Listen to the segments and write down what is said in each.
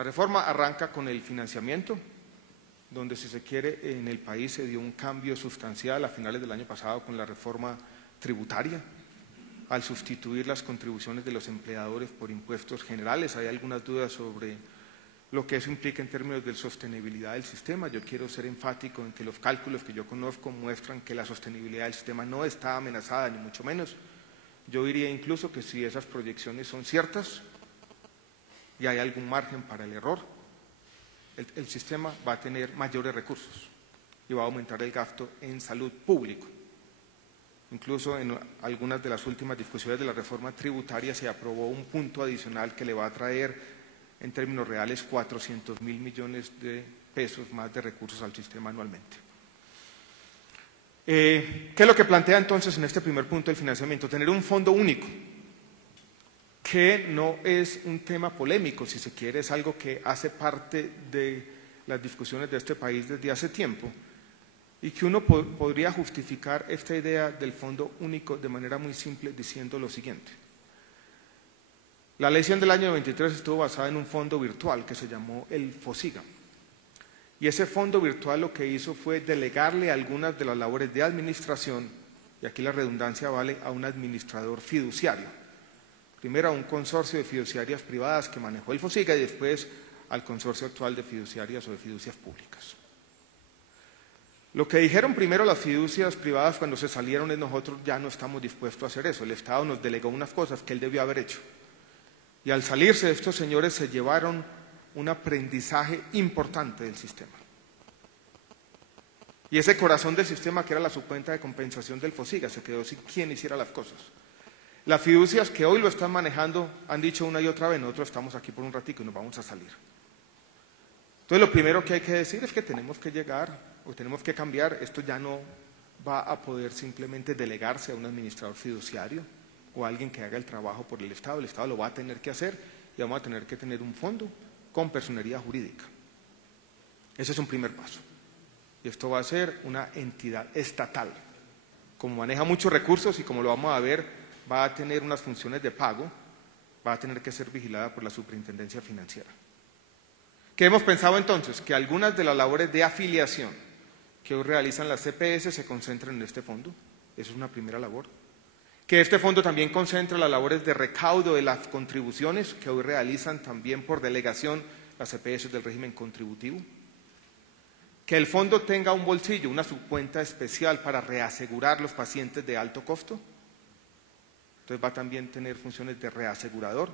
La reforma arranca con el financiamiento, donde si se quiere en el país se dio un cambio sustancial a finales del año pasado con la reforma tributaria, al sustituir las contribuciones de los empleadores por impuestos generales. Hay algunas dudas sobre lo que eso implica en términos de sostenibilidad del sistema. Yo quiero ser enfático en que los cálculos que yo conozco muestran que la sostenibilidad del sistema no está amenazada, ni mucho menos. Yo diría incluso que si esas proyecciones son ciertas y hay algún margen para el error, el sistema va a tener mayores recursos y va a aumentar el gasto en salud pública. Incluso en algunas de las últimas discusiones de la reforma tributaria se aprobó un punto adicional que le va a traer en términos reales 400.000 millones de pesos más de recursos al sistema anualmente. ¿Qué es lo que plantea entonces en este primer punto el financiamiento? Tener un fondo único, que no es un tema polémico, si se quiere, es algo que hace parte de las discusiones de este país desde hace tiempo, y que uno podría justificar esta idea del fondo único de manera muy simple diciendo lo siguiente. La ley 100 del año 23 estuvo basada en un fondo virtual que se llamó el FOSIGA, y ese fondo virtual lo que hizo fue delegarle algunas de las labores de administración, y aquí la redundancia vale, a un administrador fiduciario. Primero a un consorcio de fiduciarias privadas que manejó el FOSIGA y después al consorcio actual de fiduciarias o de fiducias públicas. Lo que dijeron primero las fiducias privadas cuando se salieron es: nosotros ya no estamos dispuestos a hacer eso, el Estado nos delegó unas cosas que él debió haber hecho. Y al salirse estos señores se llevaron un aprendizaje importante del sistema. Y ese corazón del sistema, que era la subcuenta de compensación del FOSIGA, se quedó sin quien hiciera las cosas. Las fiducias que hoy lo están manejando han dicho una y otra vez: nosotros estamos aquí por un ratico y nos vamos a salir. Entonces lo primero que hay que decir es que tenemos que llegar o tenemos que cambiar. Esto ya no va a poder simplemente delegarse a un administrador fiduciario o a alguien que haga el trabajo por el Estado lo va a tener que hacer, y vamos a tener que tener un fondo con personería jurídica. Ese es un primer paso. Y esto va a ser una entidad estatal. Como maneja muchos recursos y como lo vamos a ver, va a tener unas funciones de pago, va a tener que ser vigilada por la Superintendencia Financiera. ¿Qué hemos pensado entonces? Que algunas de las labores de afiliación que hoy realizan las CPS se concentran en este fondo. Esa es una primera labor. Que este fondo también concentra las labores de recaudo de las contribuciones que hoy realizan también por delegación las CPS del régimen contributivo. Que el fondo tenga un bolsillo, una subcuenta especial para reasegurar los pacientes de alto costo. Entonces va a también tener funciones de reasegurador.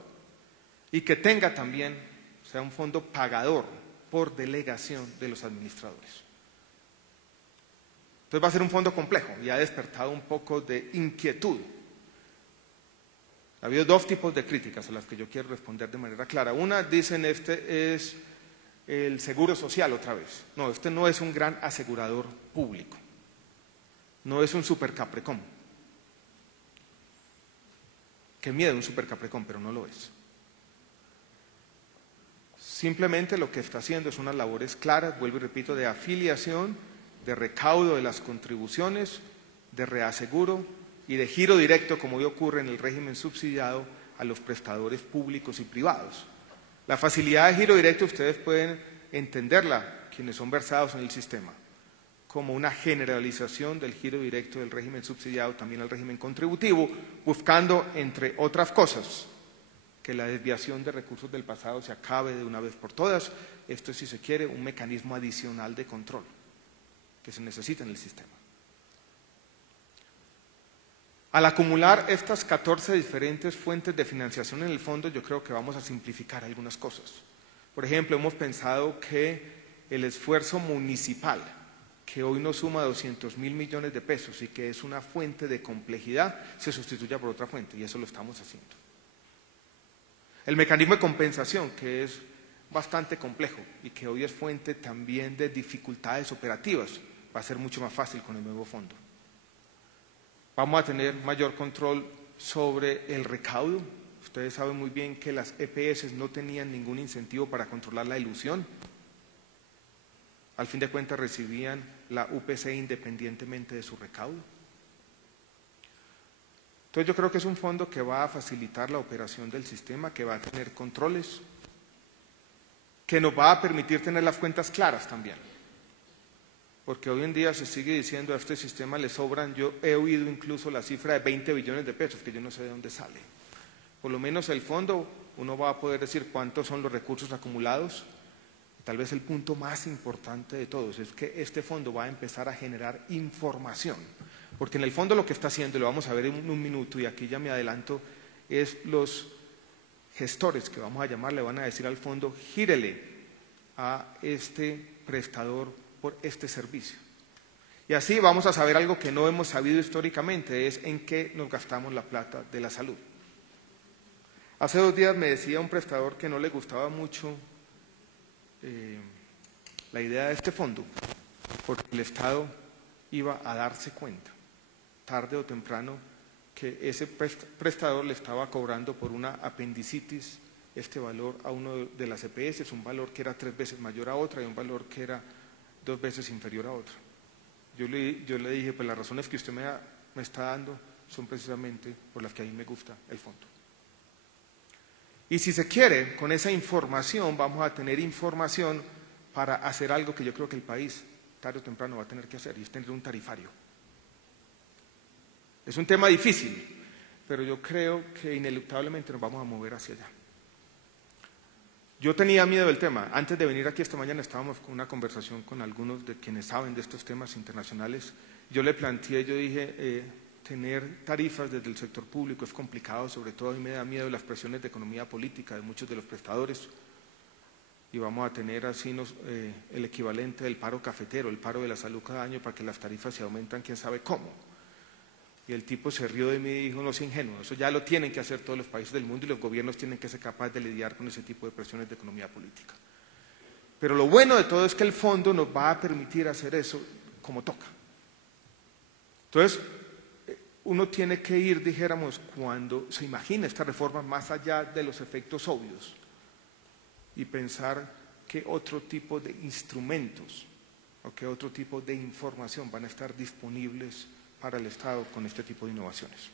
Y que tenga también, o sea, un fondo pagador por delegación de los administradores. Entonces va a ser un fondo complejo y ha despertado un poco de inquietud. Ha habido dos tipos de críticas a las que yo quiero responder de manera clara. Una, dicen, este es el seguro social otra vez. No, este no es un gran asegurador público. No es un supercaprecom. Qué miedo un supercaprecom, pero no lo es. Simplemente lo que está haciendo es unas labores claras, vuelvo y repito, de afiliación, de recaudo de las contribuciones, de reaseguro y de giro directo, como hoy ocurre en el régimen subsidiado, a los prestadores públicos y privados. La facilidad de giro directo ustedes pueden entenderla, quienes son versados en el sistema, como una generalización del giro directo del régimen subsidiado también al régimen contributivo, buscando, entre otras cosas, que la desviación de recursos del pasado se acabe de una vez por todas. Esto es, si se quiere, un mecanismo adicional de control que se necesita en el sistema. Al acumular estas 14 diferentes fuentes de financiación en el fondo, yo creo que vamos a simplificar algunas cosas. Por ejemplo, hemos pensado que el esfuerzo municipal, que hoy nos suma 200.000 millones de pesos y que es una fuente de complejidad, se sustituya por otra fuente, y eso lo estamos haciendo. El mecanismo de compensación, que es bastante complejo y que hoy es fuente también de dificultades operativas, va a ser mucho más fácil con el nuevo fondo. Vamos a tener mayor control sobre el recaudo. Ustedes saben muy bien que las EPS no tenían ningún incentivo para controlar la ilusión. Al fin de cuentas recibían la UPC independientemente de su recaudo. Entonces yo creo que es un fondo que va a facilitar la operación del sistema, que va a tener controles. que nos va a permitir tener las cuentas claras también. Porque hoy en día se sigue diciendo a este sistema le sobran, yo he oído incluso la cifra de 20 billones de pesos, que yo no sé de dónde sale. Por lo menos el fondo, uno va a poder decir cuántos son los recursos acumulados. Tal vez el punto más importante de todos es que este fondo va a empezar a generar información. Porque en el fondo lo que está haciendo, lo vamos a ver en un minuto, y aquí ya me adelanto, es los gestores, que vamos a llamar, le van a decir al fondo, gírele a este prestador por este servicio. Y así vamos a saber algo que no hemos sabido históricamente, es en qué nos gastamos la plata de la salud. Hace 2 días me decía un prestador que no le gustaba mucho la idea de este fondo, porque el Estado iba a darse cuenta, tarde o temprano, que ese prestador le estaba cobrando por una apendicitis este valor a uno de las EPS, un valor que era 3 veces mayor a otra y un valor que era 2 veces inferior a otra. Yo le dije, pues las razones que usted me está dando son precisamente por las que a mí me gusta el fondo. Y si se quiere, con esa información vamos a tener información para hacer algo que yo creo que el país tarde o temprano va a tener que hacer, y es tener un tarifario. Es un tema difícil, pero yo creo que ineluctablemente nos vamos a mover hacia allá. Yo tenía miedo del tema. Antes de venir aquí esta mañana estábamos con una conversación con algunos de quienes saben de estos temas internacionales. Yo le planteé, yo dije, tener tarifas desde el sector público es complicado, sobre todo a mí me da miedo las presiones de economía política de muchos de los prestadores, y vamos a tener así el equivalente del paro cafetero, el paro de la salud cada año, para que las tarifas se aumentan quién sabe cómo. Y el tipo se rió de mí y dijo, no es ingenuo, eso ya lo tienen que hacer todos los países del mundo y los gobiernos tienen que ser capaces de lidiar con ese tipo de presiones de economía política. Pero lo bueno de todo es que el fondo nos va a permitir hacer eso como toca. Entonces, uno tiene que ir, dijéramos, cuando se imagina esta reforma más allá de los efectos obvios y pensar qué otro tipo de instrumentos o qué otro tipo de información van a estar disponibles para el Estado con este tipo de innovaciones.